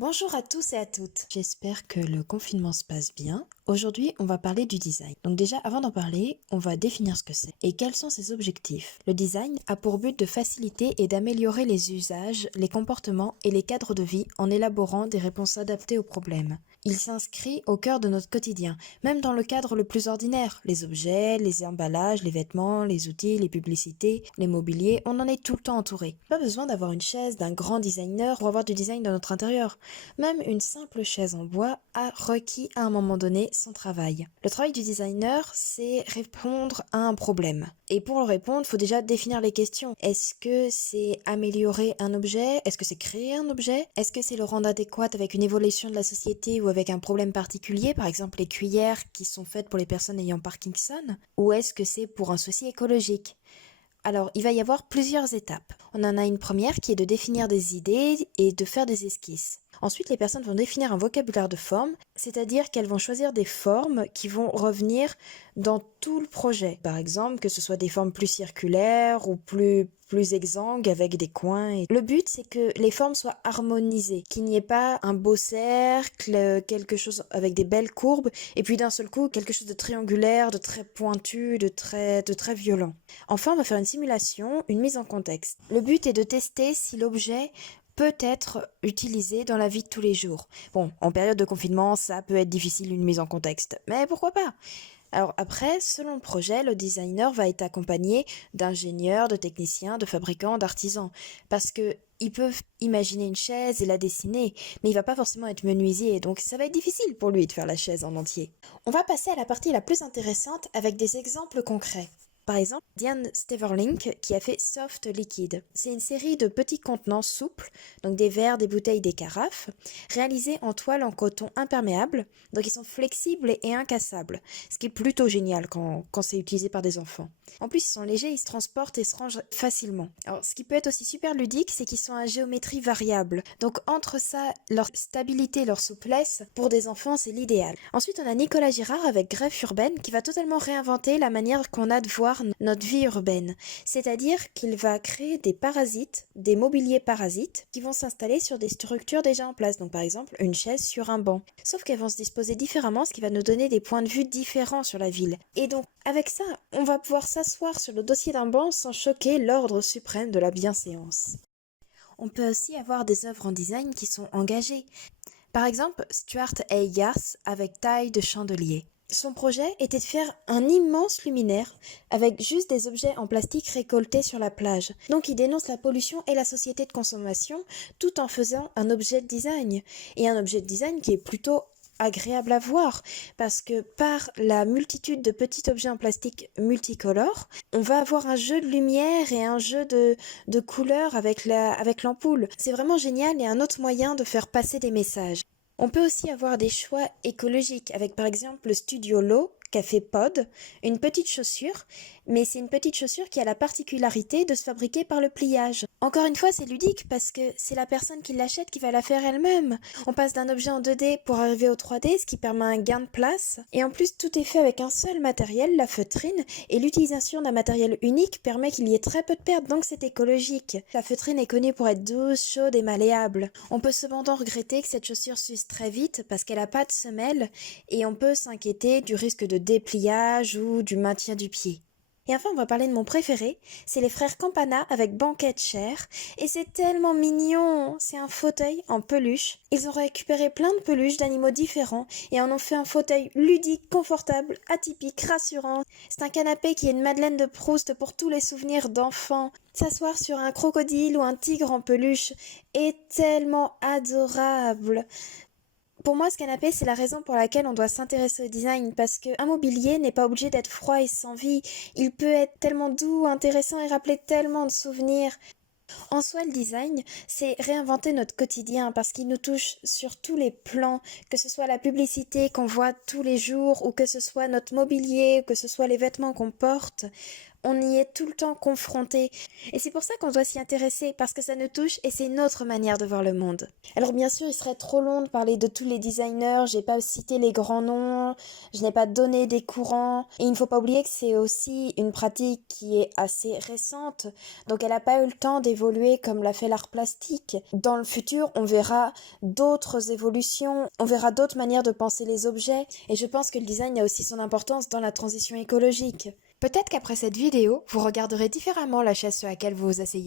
Bonjour à tous et à toutes. J'espère que le confinement se passe bien. Aujourd'hui, on va parler du design. Donc déjà, avant d'en parler, on va définir ce que c'est et quels sont ses objectifs. Le design a pour but de faciliter et d'améliorer les usages, les comportements et les cadres de vie en élaborant des réponses adaptées aux problèmes. Il s'inscrit au cœur de notre quotidien, même dans le cadre le plus ordinaire. Les objets, les emballages, les vêtements, les outils, les publicités, les mobiliers, on en est tout le temps entouré. Pas besoin d'avoir une chaise d'un grand designer pour avoir du design dans notre intérieur. Même une simple chaise en bois a requis à un moment donné son travail. Le travail du designer, c'est répondre à un problème. Et pour le répondre, il faut déjà définir les questions. Est-ce que c'est améliorer un objet? Est-ce que c'est créer un objet? Est-ce que c'est le rendre adéquat avec une évolution de la société ou avec un problème particulier, par exemple les cuillères qui sont faites pour les personnes ayant Parkinson? Ou est-ce que c'est pour un souci écologique? Alors, il va y avoir plusieurs étapes. On en a une première qui est de définir des idées et de faire des esquisses. Ensuite, les personnes vont définir un vocabulaire de forme, c'est-à-dire qu'elles vont choisir des formes qui vont revenir dans tout le projet. Par exemple, que ce soit des formes plus circulaires ou plus exsangues avec des coins. Le but, c'est que les formes soient harmonisées, qu'il n'y ait pas un beau cercle, quelque chose avec des belles courbes, et puis d'un seul coup, quelque chose de triangulaire, de très pointu, de très violent. Enfin, on va faire une simulation, une mise en contexte. Le but est de tester si l'objet peut être utilisé dans la vie de tous les jours. Bon, en période de confinement, ça peut être difficile une mise en contexte, mais pourquoi pas? Alors après, selon le projet, le designer va être accompagné d'ingénieurs, de techniciens, de fabricants, d'artisans, parce que ils peuvent imaginer une chaise et la dessiner, mais il va pas forcément être menuisier, donc ça va être difficile pour lui de faire la chaise en entier. On va passer à la partie la plus intéressante avec des exemples concrets. Par exemple, Diane Steverlink qui a fait Soft Liquid. C'est une série de petits contenants souples, donc des verres, des bouteilles, des carafes, réalisés en toile en coton imperméable, donc ils sont flexibles et incassables, ce qui est plutôt génial quand c'est utilisé par des enfants. En plus, ils sont légers, ils se transportent et se rangent facilement. Alors, ce qui peut être aussi super ludique, c'est qu'ils sont à géométrie variable. Donc, entre ça, leur stabilité, leur souplesse, pour des enfants, c'est l'idéal. Ensuite, on a Nicolas Girard avec Greffe Urbaine qui va totalement réinventer la manière qu'on a de voir notre vie urbaine. C'est-à-dire qu'il va créer des parasites, des mobiliers parasites, qui vont s'installer sur des structures déjà en place. Donc, par exemple, une chaise sur un banc. Sauf qu'elles vont se disposer différemment, ce qui va nous donner des points de vue différents sur la ville. Et donc, avec ça, on va pouvoir s'asseoir sur le dossier d'un banc sans choquer l'ordre suprême de la bienséance. On peut aussi avoir des œuvres en design qui sont engagées. Par exemple, Stuart A. Yarth avec Taille de chandelier. Son projet était de faire un immense luminaire avec juste des objets en plastique récoltés sur la plage. Donc il dénonce la pollution et la société de consommation tout en faisant un objet de design. Et un objet de design qui est plutôt agréable à voir parce que par la multitude de petits objets en plastique multicolores, on va avoir un jeu de lumière et un jeu de couleurs avec l'ampoule. C'est vraiment génial et un autre moyen de faire passer des messages. On peut aussi avoir des choix écologiques avec par exemple le Studio Low Café Pod, une petite chaussure, mais c'est une petite chaussure qui a la particularité de se fabriquer par le pliage. Encore une fois, c'est ludique parce que c'est la personne qui l'achète qui va la faire elle-même. On passe d'un objet en 2D pour arriver au 3D, ce qui permet un gain de place. Et en plus, tout est fait avec un seul matériel, la feutrine, et l'utilisation d'un matériel unique permet qu'il y ait très peu de pertes, donc c'est écologique. La feutrine est connue pour être douce, chaude et malléable. On peut cependant regretter que cette chaussure s'use très vite parce qu'elle n'a pas de semelle et on peut s'inquiéter du risque de dépliage ou du maintien du pied. Et enfin, on va parler de mon préféré, c'est les frères Campana avec Banquette Chair. Et c'est tellement mignon, c'est un fauteuil en peluche. Ils ont récupéré plein de peluches d'animaux différents et en ont fait un fauteuil ludique, confortable, atypique, rassurant. C'est un canapé qui est une Madeleine de Proust pour tous les souvenirs d'enfants. S'asseoir sur un crocodile ou un tigre en peluche est tellement adorable. Pour moi, ce canapé, c'est la raison pour laquelle on doit s'intéresser au design, parce qu'un mobilier n'est pas obligé d'être froid et sans vie. Il peut être tellement doux, intéressant et rappeler tellement de souvenirs. En soi, le design, c'est réinventer notre quotidien parce qu'il nous touche sur tous les plans, que ce soit la publicité qu'on voit tous les jours, ou que ce soit notre mobilier, ou que ce soit les vêtements qu'on porte. On y est tout le temps confronté. Et c'est pour ça qu'on doit s'y intéresser, parce que ça nous touche et c'est notre manière de voir le monde. Alors bien sûr, il serait trop long de parler de tous les designers, j'ai pas cité les grands noms, je n'ai pas donné des courants. Et il ne faut pas oublier que c'est aussi une pratique qui est assez récente, donc elle n'a pas eu le temps d'évoluer comme l'a fait l'art plastique. Dans le futur, on verra d'autres évolutions, on verra d'autres manières de penser les objets, et je pense que le design a aussi son importance dans la transition écologique. Peut-être qu'après cette vidéo, vous regarderez différemment la chaise sur laquelle vous vous asseyez.